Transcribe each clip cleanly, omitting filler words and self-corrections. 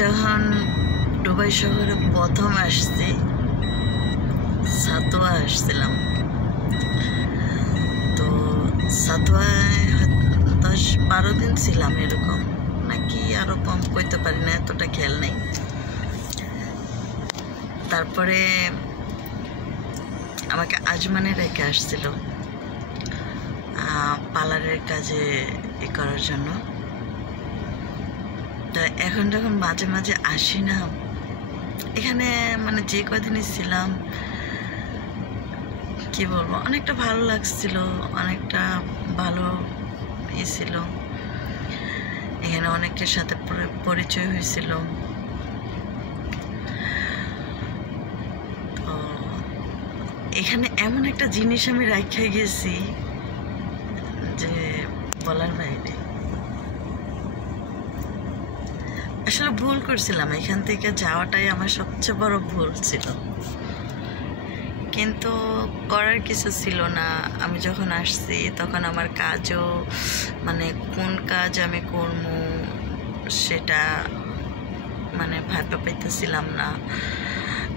যখন দুবাই শহরে প্রথম আসছি, সাতোয়া আসছিলাম। তো সাতোয়ায় 10-12 দিন ছিলাম, এরকম নাকি আরো কম কইতে পারি না, এতটা খেয়াল নেই। তারপরে আমাকে আজমানে রেখে আসছিল পার্লারের কাজে করার জন্য। তা এখন যখন মাঝে মাঝে আসি না এখানে, মানে যে কদিনই ছিলাম, কি বলবো, অনেকটা ভালো লাগছিল, অনেকটা ভালো ছিল। এখানে অনেকের সাথে পরিচয় হয়েছিল। তো এখানে এমন একটা জিনিস আমি রাখা গেছি যে বলার বাইরে। আসলে ভুল করছিলাম, এখান থেকে যাওয়াটাই আমার সবচেয়ে বড় ভুল ছিল, কিন্তু করার কিছু ছিল না। আমি যখন আসছি তখন আমার কাজও, মানে কোন কাজ আমি করবো সেটা মানে ভাবতে পাইতেছিলাম না।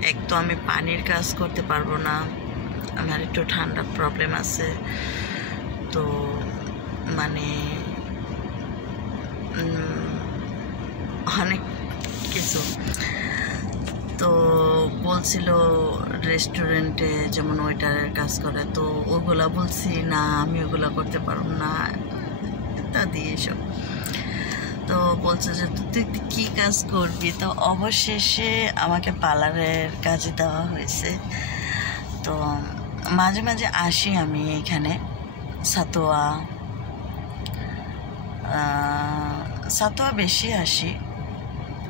এক তো আমি পানির কাজ করতে পারবো না, আমার একটু ঠান্ডার প্রবলেম আছে। তো মানে অনেক কিছু তো বলছিল রেস্টুরেন্টে যেমন ওয়েটারের কাজ করে, তো ওগুলা বলছি না, আমি ওগুলা করতে পারব না ইত্যাদি এসব। তো বলছে যে তুই কী কাজ করবি। তো অবশেষে আমাকে পার্লারের কাজে দেওয়া হয়েছে। তো মাঝে মাঝে আসি আমি এখানে সাতোয়া বেশি আসি,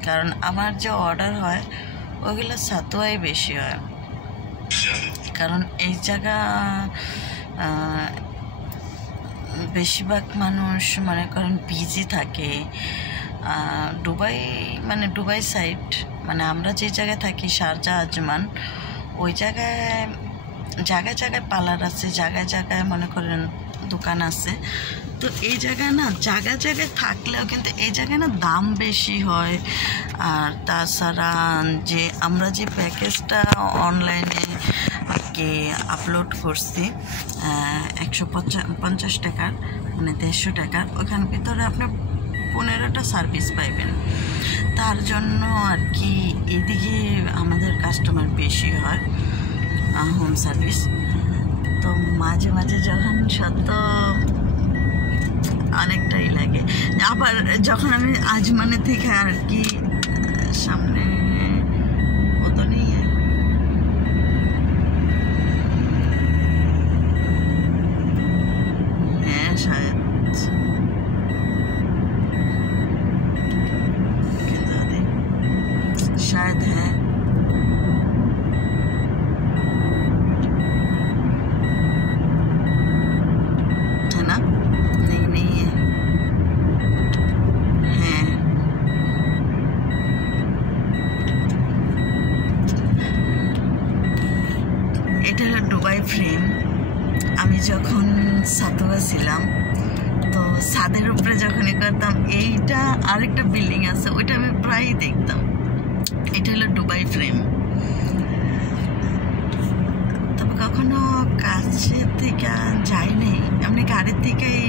কারণ আমার যে অর্ডার হয় ওইগুলো সাতোয়াই বেশি হয়। কারণ এই জায়গা বেশিরভাগ মানুষ মনে করেন বিজি থাকে। দুবাই মানে দুবাই সাইড, মানে আমরা যে জায়গায় থাকি শারজাহ আজমান, ওই জায়গায় জায়গায় জায়গায় পার্লার আছে, জায়গায় জায়গায় মনে করেন দোকান আছে। তো এই জায়গায় না জায়গায় জায়গায় থাকলেও কিন্তু এই জায়গায় না দাম বেশি হয়। আর তাছাড়া যে আমরা যে প্যাকেজটা অনলাইনে আপলোড করছি 150 টাকার, মানে 150 টাকার, ওখান ভিতরে আপনি 15টা সার্ভিস পাইবেন। তার জন্য আর কি এদিকে আমাদের কাস্টমার বেশি হয়, হোম সার্ভিস। তো মাঝে মাঝে যখন সত্য অনেকটাই লাগে। আবার যখন আমি আজমানে থেকে আর কি সামনে মতো নেই, হ্যাঁ शायद है। है ना? नहीं है, हैं। এটা হলো দুবাই ফ্রেম। আমি যখন সাতোয়া ছিলাম, তো ছাদের উপরে যখনই করতাম, এইটা আরেকটা বিল্ডিং আছে, ওইটা আমি প্রায়ই দেখতাম। এটা হলো দুবাই ফ্রেম। তবে কখনো কাছের থেকে যাইনি, এমনি গাড়ির থেকেই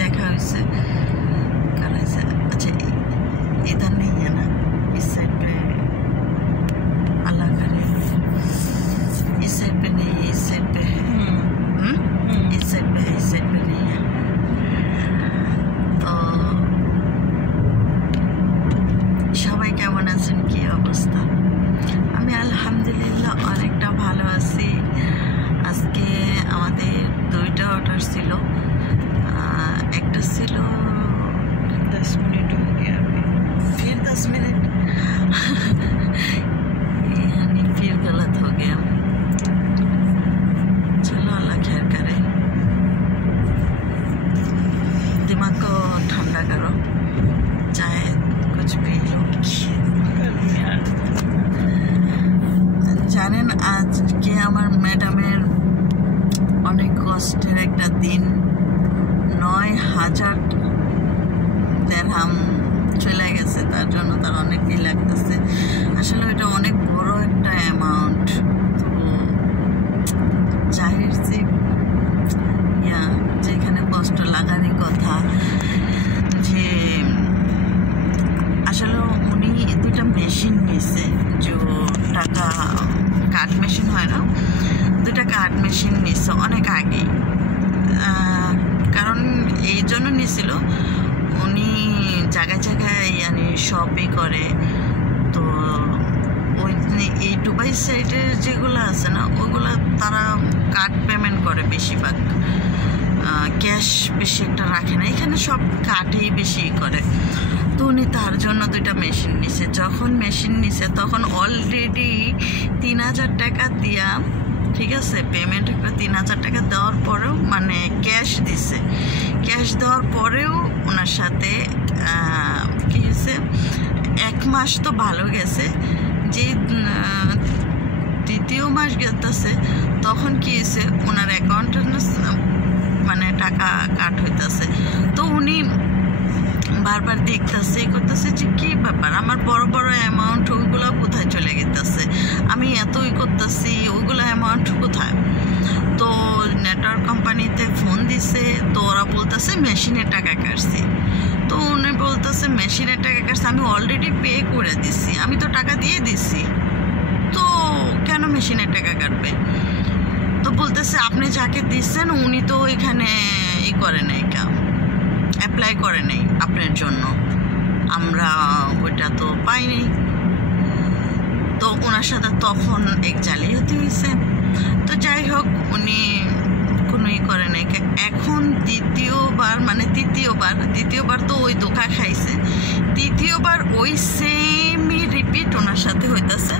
দেখা হয়েছে। अच्छा इधर नहीं है ना, इस साइड पे, अल्लाह करे इस साइड पे नहीं है, इस साइड पे है। इस साइड पे है, इस साइड पे नहीं है। तो সবাই কেমন আছেন, কি অবস্থা? আমি আলহামদুলিল্লাহ অনেকটা ভালো আছি। আজকে আমাদের 2টা অর্ডার ছিল। একটা ছিল 10 मिनट हो गया, फिर 10 मिनट यानी फिर गलत हो गया। चलो अल्लाह खैर करे, दिमाग को ठंडा करो, चाहे कुछ भी लो। জানেন আজকে আমার ম্যাডামের অনেক কষ্টের একটা দিন। 9,000 দিরহাম চলে গেছে তার জন্য তার অনেকই লাগতেছে। আসলে এটা অনেক বড় একটা অ্যামাউন্ট। তো জাহির যেখানে কষ্ট লাগারই কথা, যে আসলে উনি 2টা মেশিন নিয়েছে, যে টাকা কার্ড মেশিন হয় না, 2টা কার্ড মেশিন নিয়েছে অনেক আগে। কারণ এই জন্য নিয়েছিল, উনি জায়গায় জায়গায় শপই করে। তো ওই এই দুবাই সাইডের যেগুলো আছে না, ওইগুলো তারা কার্ড পেমেন্ট করে বেশিরভাগ, ক্যাশ বেশি একটা রাখে না। এখানে সব কার্ডেই বেশি করে। তো উনি তার জন্য 2টা মেশিন নিছে। যখন মেশিন নিছে তখন অলরেডি 3000 টাকা দিয়া, ঠিক আছে, পেমেন্ট 3000 টাকা দেওয়ার পরেও, মানে ক্যাশ দিছে, ক্যাশ দেওয়ার পরেও ওনার সাথে কি হয়েছে, 1 মাস তো ভালো গেছে, যে 3য় মাস গেতেছে তখন কি হয়েছে, ওনার অ্যাকাউন্টে মানে টাকা কাট হইতেছে। তো উনি বারবার দেখতেছে করতেছে যে কি ব্যাপার, আমার বড় বড় অ্যামাউন্ট ওইগুলো কোথায় চলে গেতেছে, আমি এতই করতেছি, ওইগুলো অ্যামাউন্ট কোথায়। তো নেটওয়ার্ক কোম্পানিতে ফোন দিছে, তো ওরা বলতেছে মেশিনের টাকা কাটছি। তো উনি বলতেছে মেশিনের টাকা কাটছে, আমি অলরেডি পে করে দিছি, আমি তো টাকা দিয়ে দিছি, তো কেন মেশিনের টাকা কাটবে। তো বলতেছে আপনি যাকে দিচ্ছেন উনি তো এখানে ই করে নাই, অ্যাপ্লাই করে নেই আপনার জন্য, আমরা ওইটা তো পাইনি। তো ওনার সাথে তখন এক জালিয়াতি হয়েছে। তো যাই হোক, উনি কোনো ই করে নাই। এখন দ্বিতীয়বার তো ওই ধোঁকা খাইছে, তৃতীয়বার ওই সেমই রিপিট ওনার সাথে হইতেছে।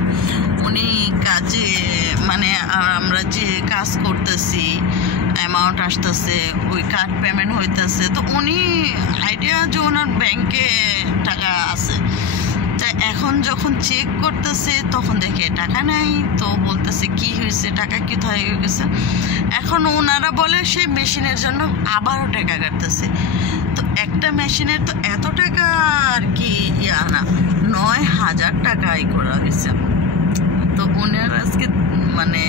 উনি কাজে মানে আমরা যে কাজ করতেছি, অ্যামাউন্ট আসতেছে, ওই কার্ড পেমেন্ট হইতেছে, তো উনি আইডিয়া যে ওনার ব্যাংকে টাকা আছে। তাই এখন যখন চেক করতেছে তখন দেখে টাকা নাই। তো বলতেছে কি হয়েছে, টাকা কোথায় হয়ে গেছে। এখন ওনারা বলে সেই মেশিনের জন্য আবারও টাকা কাটতেছে। তো একটা মেশিনের তো এত টাকা আর কি না, 9000 টাকা আয় করা গেছে। তো ওনার আজকে মানে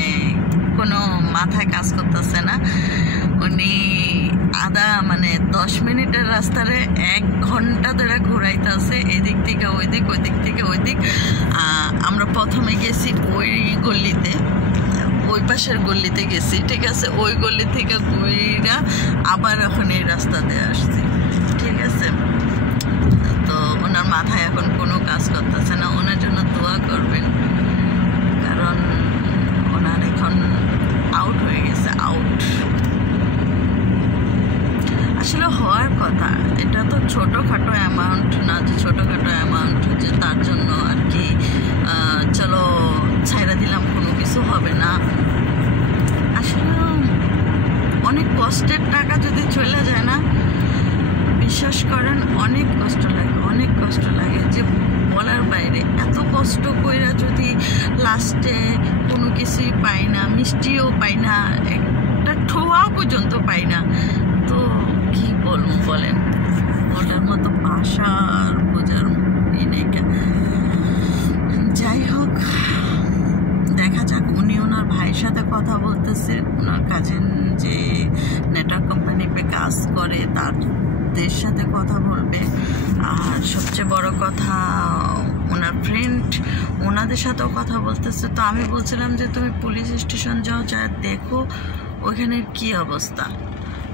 কোনো মাথায় কাজ করতেছে না। উনি মানে 10 মিনিটের রাস্তারে 1 ঘন্টা ধরে ঘুরাইতেছে, এদিক থেকে ওই দিক, ওই দিক থেকে ওই দিক। আমরা প্রথমে গেছি ওই গল্লিতে, ওই পাশের গল্লিতে গেছি, ঠিক আছে, ওই গল্লি থেকে ঘুরা আবার এখন এই রাস্তা দিয়ে আসছি, ঠিক আছে। তো ওনার মাথায় এখন কোনো কাজ করতেছে না। ওনার জন্য দোয়া করবেন, কারণ ওনার এখন আউট হয়ে গেছে, আউট। আসলে হওয়ার কথা, এটা তো ছোটোখাটো অ্যামাউন্ট না, যে ছোটোখাটো অ্যামাউন্ট যে তার জন্য আর কি চলো ছাইড়া দিলাম, কোনো কিছু হবে না। আসলে অনেক কষ্টের টাকা যদি চলে যায় না, বিশ্বাস করেন অনেক কষ্ট লাগে, অনেক কষ্ট লাগে, যে বলার বাইরে। এত কষ্ট কইরা যদি লাস্টে কোনো কিছুই পাই না, মিষ্টিও পাই না, একটা ঠোয়া পর্যন্ত পাই না, তো কি বলবো বলেন, ওটার মতো ভাষা আর বোঝার নেই। যাই হোক, দেখা যাক। উনি ওনার ভাইয়ের সাথে কথা বলতেছে, ওনার কাজিন যে নেটওয়ার্ক কোম্পানিতে কাজ করে তাদের সাথে কথা বলবে। আর সবচেয়ে বড় কথা, ওনার ফ্রেন্ড ওনাদের সাথেও কথা বলতেছে। তো আমি বলছিলাম যে তুমি পুলিশ স্টেশন যাও, যা দেখো ওইখানের কি অবস্থা।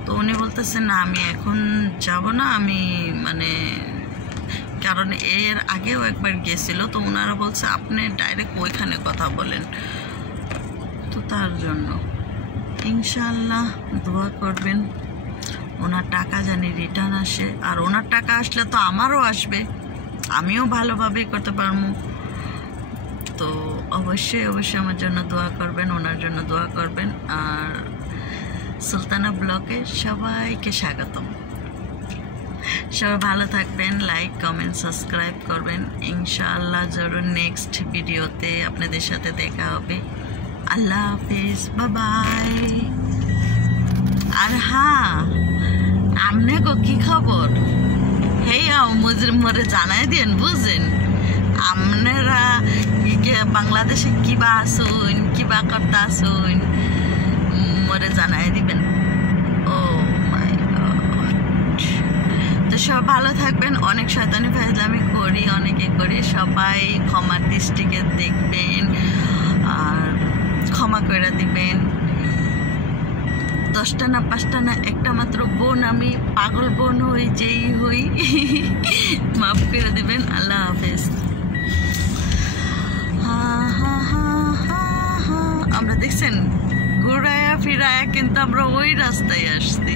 তো উনি বলতেছে না, আমি এখন যাব না, আমি মানে কারণ এর আগেও একবার গেছিল। তো ওনারা বলছে আপনি ডাইরেক্ট ওইখানে কথা বলেন। তো তার জন্য ইনশাআল্লাহ দোয়া করবেন, ওনার টাকা জানি রিটার্ন আসে। আর ওনার টাকা আসলে তো আমারও আসবে, আমিও ভালোভাবেই করতে পারবো। তো অবশ্যই অবশ্যই আমার জন্য দোয়া করবেন, ওনার জন্য দোয়া করবেন। আর সুলতানা ব্লগে সবাইকে স্বাগতম। সবাই ভালো থাকবেন, লাইক কমেন্ট সাবস্ক্রাইব করবেন। ইনশাআল্লাহ জরুর নেক্সট ভিডিওতে আপনাদের সাথে দেখা হবে। আল্লাহ হাফিজ, বাই। আর হ্যাঁ, আমনে গো কি খবর? হেই মরে জানাই দিন বুঝছেন আপনারা বাংলাদেশে কিবা আসুন কিবা করতে আসুন মরে জানাই দিবেন ও মাই গড তো সব ভালো থাকবেন অনেক শয়তানি ফাজলামি করি অনেকে করি সবাই ক্ষমার দৃষ্টিকে দেখবেন আর ক্ষমা করে দিবেন 10টা না 5টা না একটা মাত্র বোন আমি পাগল বোন হই যেই হই মাফ করে দিবেন আল্লাহ হাফেজ আমরা দেখছেন ঘুরায়া ফিরায়া কিন্তু আমরা ওই রাস্তায় আসছি